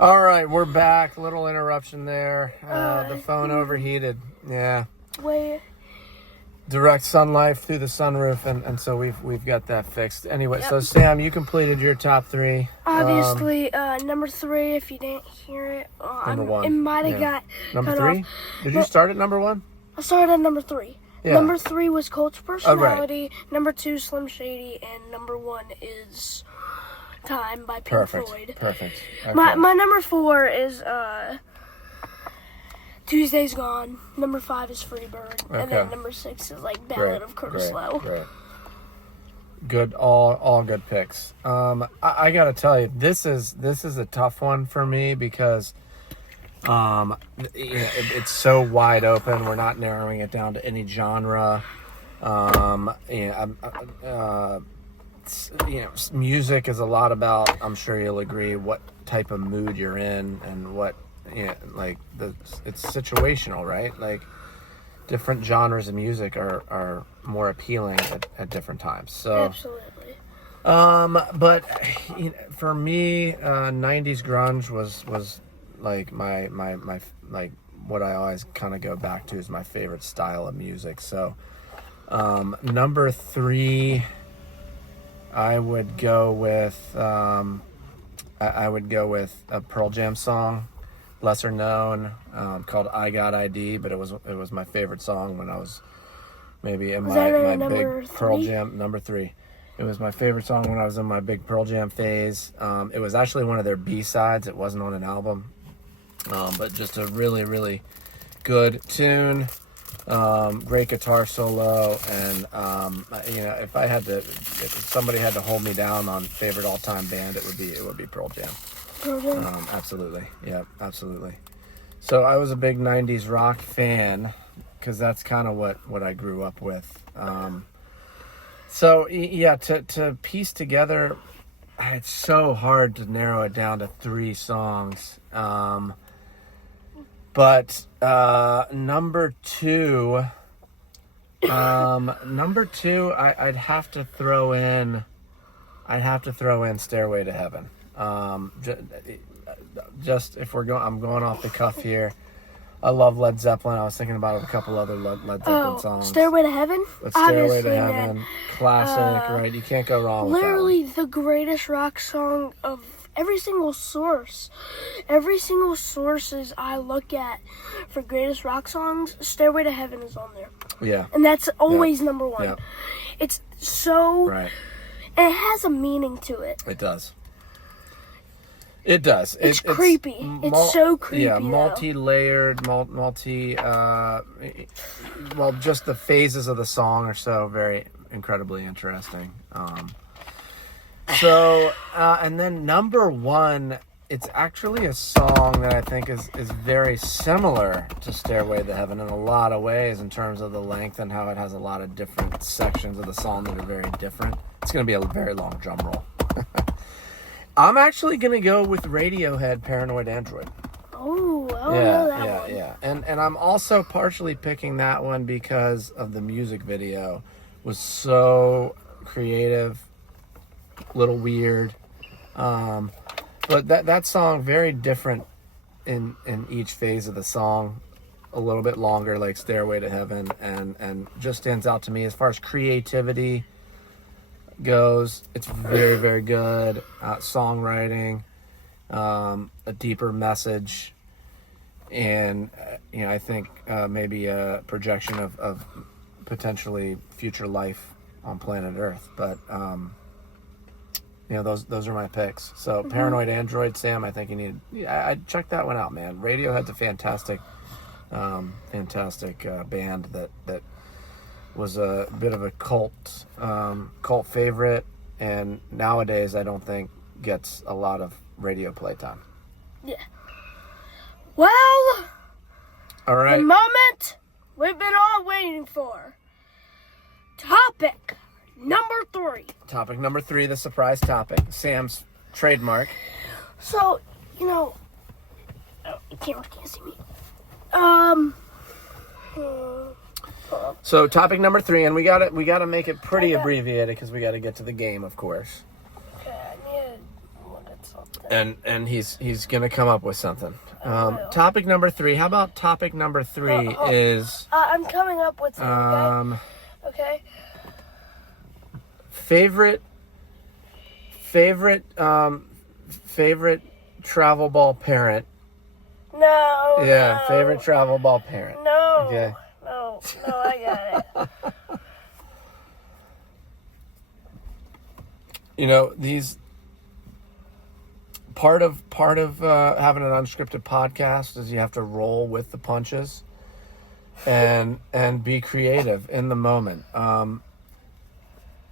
All right, we're back. Little interruption there. The phone overheated. Yeah. Wait. Direct sunlight through the sunroof, and so we've got that fixed. Anyway, Yep. So Sam, you completed your top three. Obviously, number 3, if you didn't hear it, Number 1. it might have got number cut 3. off. Did you start at number 1? I started at number 3. Yeah. Number 3 was Colt's Personality. Oh, right. Number 2, Slim Shady, and number 1 is Time by Pink Perfect. Floyd. Perfect. Okay. My number 4 is Tuesday's Gone. Number 5 is Freebird, and then number 6 is like Ballad of Curtis Lowe. Great. Good, all good picks. I gotta tell you, this is a tough one for me because it's so wide open. We're not narrowing it down to any genre. Music is a lot about, I'm sure you'll agree, what type of mood you're in and what, it's situational, right? Like, different genres of music are more appealing at different times. So, Absolutely. But for me, 90s grunge was like my like what I always kind of go back to is my favorite style of music. So, number 3, I would go with a Pearl Jam song, lesser known, called "I Got ID," but it was my favorite song when I was maybe in my big Pearl Jam. Number 3, it was my favorite song when I was in my big Pearl Jam phase. It was actually one of their B-sides. It wasn't on an album, but just a really, really good tune. Great guitar solo, and if somebody had to hold me down on favorite all-time band, it would be Pearl Jam. Pearl Jam? Absolutely, yeah, absolutely. So I was a big 90s rock fan because that's kind of what I grew up with. To piece together, it's so hard to narrow it down to 3 songs. But number 2, I'd have to throw in "Stairway to Heaven." Just if I'm going off the cuff here. I love Led Zeppelin. I was thinking about a couple other Led Zeppelin songs. Stairway to Heaven? But Stairway to Heaven, classic, right? You can't go wrong with that. Literally the greatest rock song of every single source. Every single sources I look at for greatest rock songs, Stairway to Heaven is on there. Yeah. And that's always number 1. Yeah. It's so... Right. And it has a meaning to it. It does. It does. It's creepy. It's so creepy. Yeah, multi-layered, just the phases of the song are so very incredibly interesting. And then number 1, it's actually a song that I think is very similar to Stairway to Heaven in a lot of ways in terms of the length and how it has a lot of different sections of the song that are very different. It's going to be a very long drum roll. I'm actually going to go with Radiohead, Paranoid Android. Oh, I don't know that one. Yeah. And I'm also partially picking that one because of the music video. It was so creative, a little weird. But that song, very different in each phase of the song. A little bit longer, like Stairway to Heaven, and just stands out to me as far as creativity goes. It's very, very good. Songwriting, a deeper message, and I think maybe a projection of potentially future life on planet Earth. But those are my picks. So Paranoid Android, Sam, I think you need. I'd check that one out, man. Radiohead's a fantastic band that was a bit of a cult favorite, and nowadays I don't think gets a lot of radio playtime. Yeah. Well, all right. The moment we've been all waiting for. Topic number 3. Topic number 3, the surprise topic. Sam's trademark. So, the camera can't see me. So topic number 3, and we gotta make it pretty abbreviated because we gotta get to the game, of course. Okay, I need to look at something. And he's gonna come up with something. Topic number 3. How about topic number 3 is I'm coming up with something. Okay. Favorite travel ball parent. No. Yeah, no. favorite travel ball parent. No. Okay. No, I got it. You know, these part of having an unscripted podcast is you have to roll with the punches and be creative in the moment.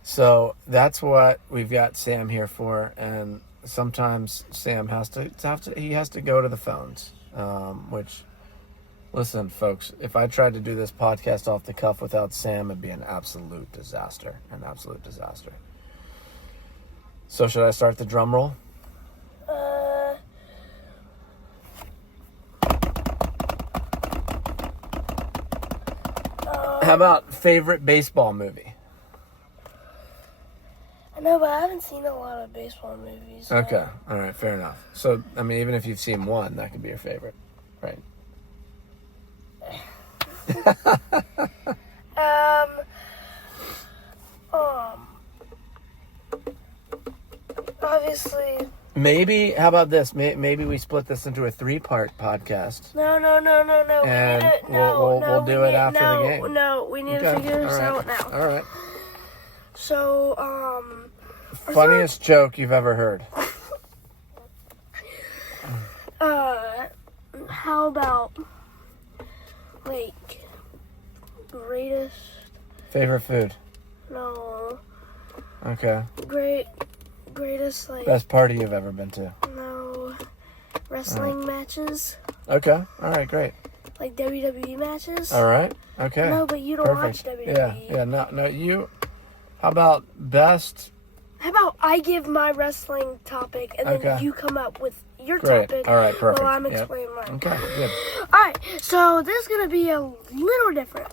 So that's what we've got Sam here for, and sometimes Sam has to go to the phones, which, listen, folks, if I tried to do this podcast off the cuff without Sam, it'd be an absolute disaster. So should I start the drum roll? How about favorite baseball movie? I know, but I haven't seen a lot of baseball movies. Okay, all right, fair enough. So, I mean, even if you've seen one, that could be your favorite, right? Obviously. Maybe, how about this? Maybe we split this into a 3-part podcast. No. And we'll do it after the game. No, we need to figure this out now. All right. So, funniest joke you've ever heard. How about, like, greatest... Favorite food? No. Okay. Greatest, like... Best party you've ever been to? No. Wrestling matches? Okay. All right, great. Like WWE matches? All right. Okay. No, but you don't watch WWE. Yeah, no, you... How about best... How about I give my wrestling topic and then you come up with your great. topic All right, perfect. while I'm explaining mine. Okay, good. Alright, so this is going to be a little different.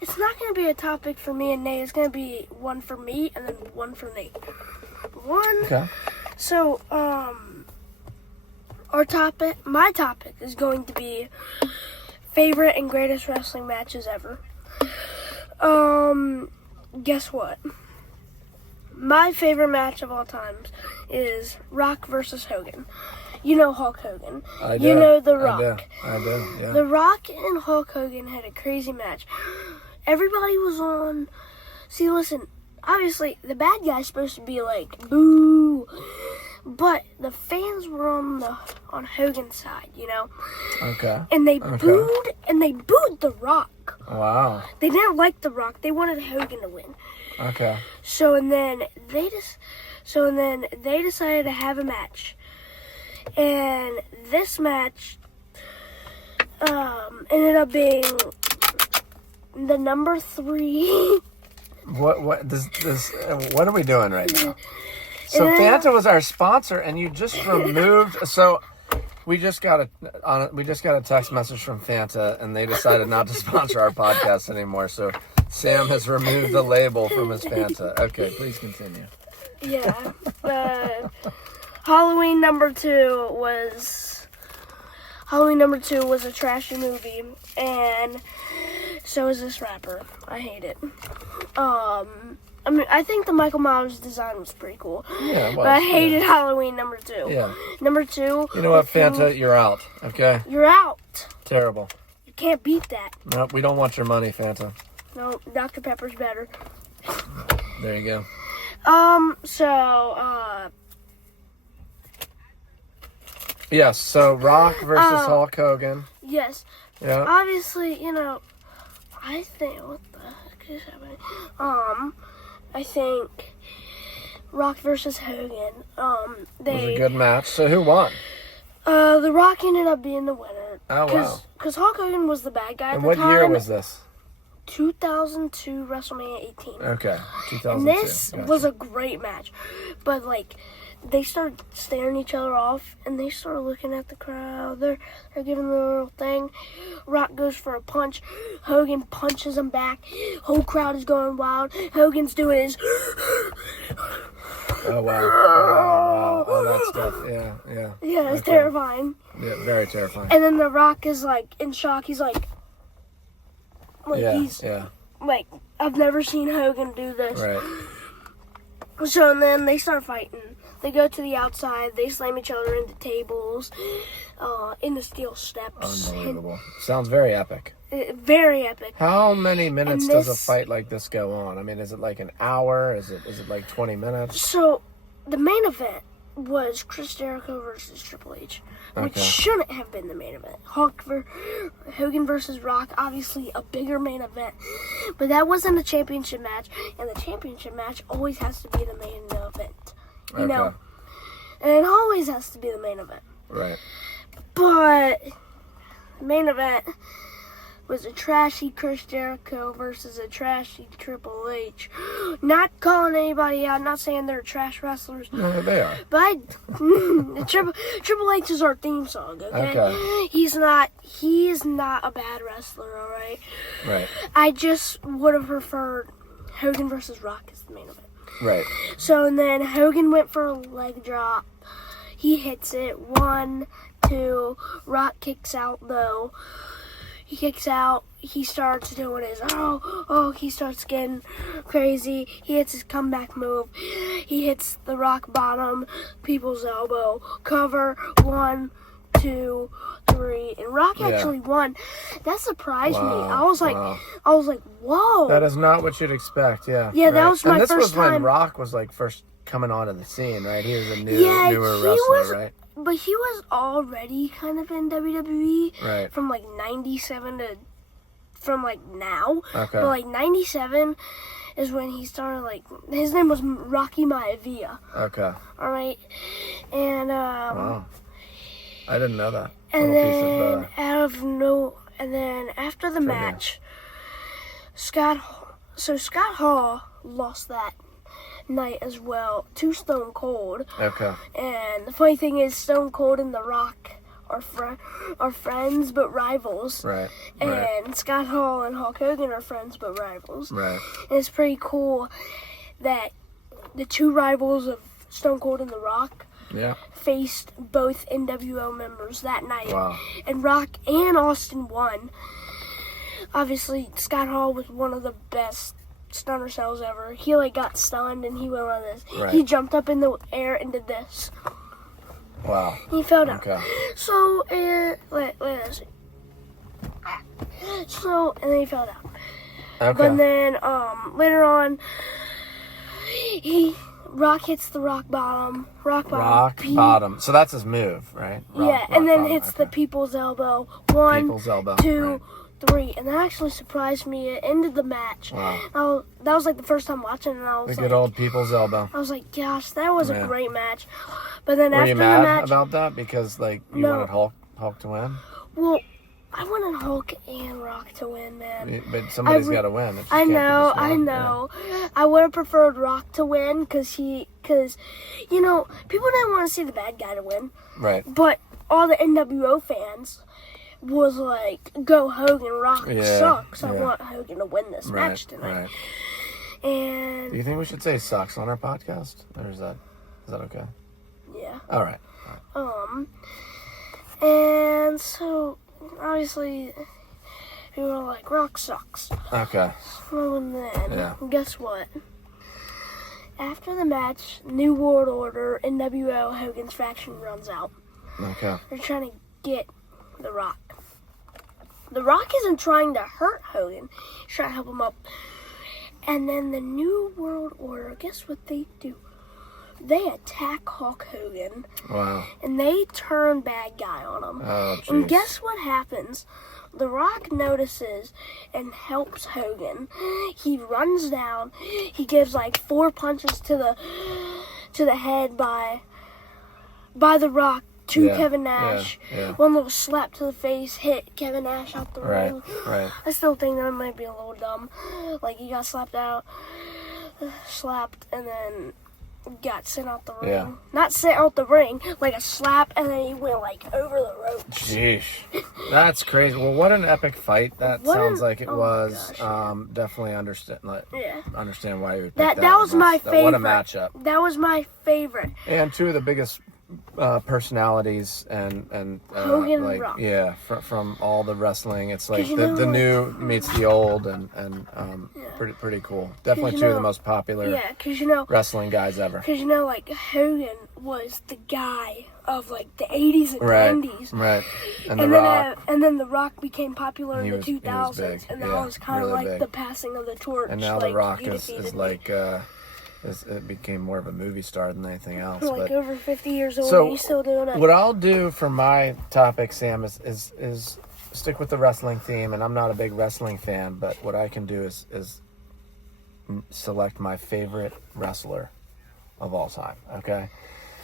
It's not going to be a topic for me and Nate. It's going to be one for me and then one for Nate. Okay. So, my topic is going to be favorite and greatest wrestling matches ever. Guess what? My favorite match of all time is Rock versus Hogan. You know Hulk Hogan. I do. You know The Rock. I do, yeah. The Rock and Hulk Hogan had a crazy match. Everybody was on... See, listen, obviously, the bad guy's supposed to be like, boo. But the fans were on Hogan's side, you know? Okay. And they booed The Rock. Wow. They didn't like The Rock. They wanted Hogan to win. Okay. So then they decided to have a match. And this match ended up being the number 3. What are we doing right now? So Fanta was our sponsor, and you just removed. So we just got a text message from Fanta, and they decided not to sponsor our podcast anymore. So Sam has removed the label from his Fanta. Okay, please continue. Yeah. Halloween number 2 was a trashy movie, and so is this rapper. I hate it. I mean, I think the Michael Myers design was pretty cool. Yeah, it was. But I hated Halloween number 2. Yeah. Number 2. You know what, Fanta? You're out. Okay. You're out. Terrible. You can't beat that. Nope, we don't want your money, Fanta. No, Dr. Pepper's better. There you go. Yes, so Rock versus Hulk Hogan. Yes. Yeah. Obviously, you know, I think, what the heck is happening? I think Rock versus Hogan, It was a good match. So who won? The Rock ended up being the winner. Oh, wow. Because Hulk Hogan was the bad guy at And the what time. year was this? 2002 WrestleMania 18. Okay, 2002. And this Gotcha. was a great match. But, like, they started staring each other off, and they started looking at the crowd. They're giving the little thing. Rock goes for a punch. Hogan punches him back. Whole crowd is going wild. Hogan's doing his... Oh, wow. Wow. Oh, that stuff. Yeah. Yeah, it's Okay. terrifying. Yeah, very terrifying. And then The Rock is like in shock. He's like he's like, I've never seen Hogan do this. Right. So and then they start fighting. They go to the outside. They slam each other into tables, into steel steps. Unbelievable. Sounds very epic. Very epic. How many minutes does a this- fight like this go on? I mean, is it like an hour? Is it like 20 minutes? So the main event was Chris Jericho versus Triple H, which Okay. shouldn't have been the main event. Hogan versus Rock, obviously a bigger main event, but that wasn't a championship match, and the championship match always has to be the main event. You know, and it always has to be the main event. Right. But the main event was a trashy Chris Jericho versus a trashy Triple H. Not calling anybody out, not saying they're trash wrestlers. No, they are. But Triple H is our theme song, okay? Okay. He is not a bad wrestler, alright? Right. I just would have preferred Hogan versus Rock as the main event. Right. So and then Hogan went for a leg drop. He hits it. 1, 2. Rock kicks out though. He kicks out. He starts doing his he starts getting crazy. He hits his comeback move. He hits the rock bottom, people's elbow, cover. 1, 2, 3, and Rock actually won. That surprised me. I was like, whoa. That is not what you'd expect. Yeah. Yeah, that was my and this first was when time- Rock was like first coming onto the scene, right? He was a Yeah, newer he wrestler, was- right? But he was already kind of in WWE Right. from like 97 to from like now. Okay. But like 97 is when he started, like, his name was Rocky Maivia. Okay. All right. And Wow. I didn't know that. and Little then piece of, and then after the trivia. match, Scott Hall lost that night as well to Stone Cold. okay. And the funny thing is, Stone Cold and The Rock are friends but rivals. Right. And Scott Hall and Hulk Hogan are friends but rivals. Right. And it's pretty cool that the two rivals of Stone Cold and The Rock Yeah. faced both NWO members that night. Wow. And Rock and Austin won. Obviously, Scott Hall was one of the best stunner cells ever. He like got stunned and he went like this. Right. He jumped up in the air and did this. Wow. He fell down. Okay. So, wait a second. So, and then he fell down. Okay. But then, later on, Rock hits the rock bottom. Rock bottom. So that's his move, right? Yeah, and then bottom. hits the people's elbow. 1, People's elbow. 2, Right. 3, and that actually surprised me. It ended the match. Wow. That was like the first time watching, and I The was good like, old people's elbow. I was like, gosh, that was Yeah. a great match. But then Were after you the mad match, about that? Because, like, you No. wanted Hulk to win? well, I wanted Hulk and Rock to win, man. But somebody's got to win. It just I can't be know, just one. I know. I would have preferred Rock to win because you know, people didn't want to see the bad guy to win. Yeah. Right. But all the NWO fans was like, go Hogan, Rock Yeah, sucks. I yeah. want Hogan to win this match tonight. Right. And Do you think we should say sucks on our podcast? Or is that okay? yeah. All right. And so obviously people were like, Rock sucks. Okay. Well, and then Yeah. guess what? After the match, New World Order, NWO, Hogan's faction runs out. Okay. They're trying to get The Rock. The Rock isn't trying to hurt Hogan. He's trying to help him up. And then the New World Order, guess what they do? They attack Hulk Hogan. Wow. And they turn bad guy on him. Oh, And jeez. guess what happens? The Rock notices and helps Hogan. He runs down. He gives like 4 punches to the head by The Rock to Yeah, Kevin Nash. yeah. One little slap to the face hit Kevin Nash out the Right. ring. Right. I still think that might be a little dumb. Like he got slapped, and then got sent out the ring. Yeah. Not sent out the ring, like a slap, and then he went like over the ropes. Jeez, that's crazy. Well, what an epic fight that sounds like it oh my was. gosh, yeah. Definitely understand why you would pick That was my favorite. What a matchup. That was my favorite. And two of the biggest personalities and Hogan and like Rock. yeah, from all the wrestling. It's like you the know, new meets the old and pretty cool. Definitely two of the most popular because wrestling guys ever. Because like Hogan was the guy of like the 80s and 90s. Right. And then The Rock. and then The Rock became popular in the was 2000s, big. and that Yeah, was kind of really like big. the passing of the torch. And now like, The Rock you is defeated me. like it became more of a movie star than anything else. Like But over 50 years old, So, and he's still doing it. what I'll do for my topic, Sam, is stick with the wrestling theme. And I'm not a big wrestling fan, but what I can do is select my favorite wrestler of all time. Okay,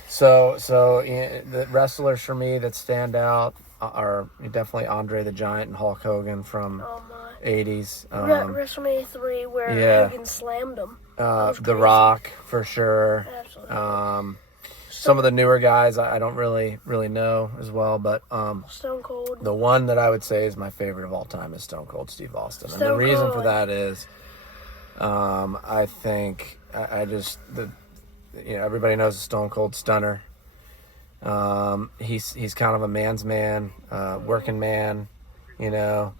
so the wrestlers for me that stand out are definitely Andre the Giant and Hulk Hogan from Oh my. 80s. WrestleMania 3, where Hogan slammed him. The crazy. Rock for sure. Absolutely. Some of the newer guys I don't really know as well, but Stone Cold. the one that I would say is my favorite of all time is Stone Cold Steve Austin. And the Stone reason for Cold. that is I think everybody knows the Stone Cold Stunner. He's kind of a man's man, working man, you know.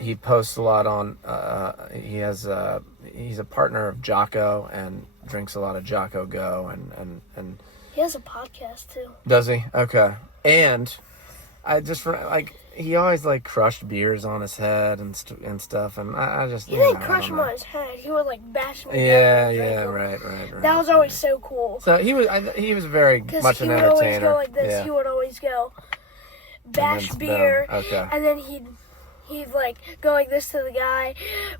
He posts a lot on. He's a partner of Jocko and drinks a lot of Jocko Go and He has a podcast too. does he? Okay. And I just like he always like crushed beers on his head and stuff, and I just He didn't crush him on his head. He would like bash him. Yeah, right. That was always so cool. So he was very much an entertainer. Because he would always go like this. Yeah. He would always go bash then beer, boom. Okay. and then he'd like go like this to the guy,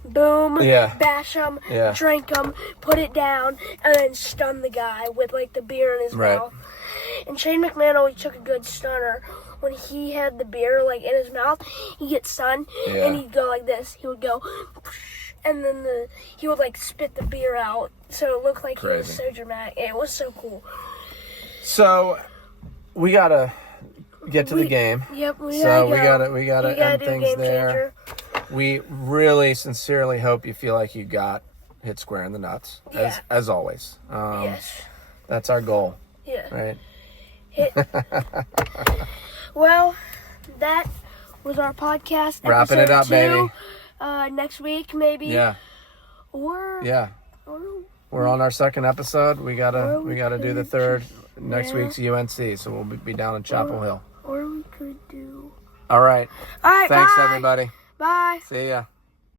boom, Yeah. bash him, Yeah. drink him, put it down, and then stun the guy with like the beer in his Right. mouth. And Shane McMahon always took a good stunner. When he had the beer like in his mouth, he'd get stunned, Yeah. and he'd go like this. He would go, and then he would like spit the beer out, so it looked like he was Crazy. so dramatic. It was so cool. So we gotta get to the game. Yep, we gotta end do things Game there. Changer. We really sincerely hope you feel like you got hit square in the nuts, Yeah. as always. Yes. That's our goal, Yeah. right? Well, that was our podcast. Wrapping it up, episode 2. baby. Next week, maybe. Yeah, Or. yeah. Or We're on our second episode. We gotta do the third. Next yeah. week's UNC, so we'll be down in Chapel Hill. we could do. All right. All right. Thanks, bye. everybody. Bye. See ya.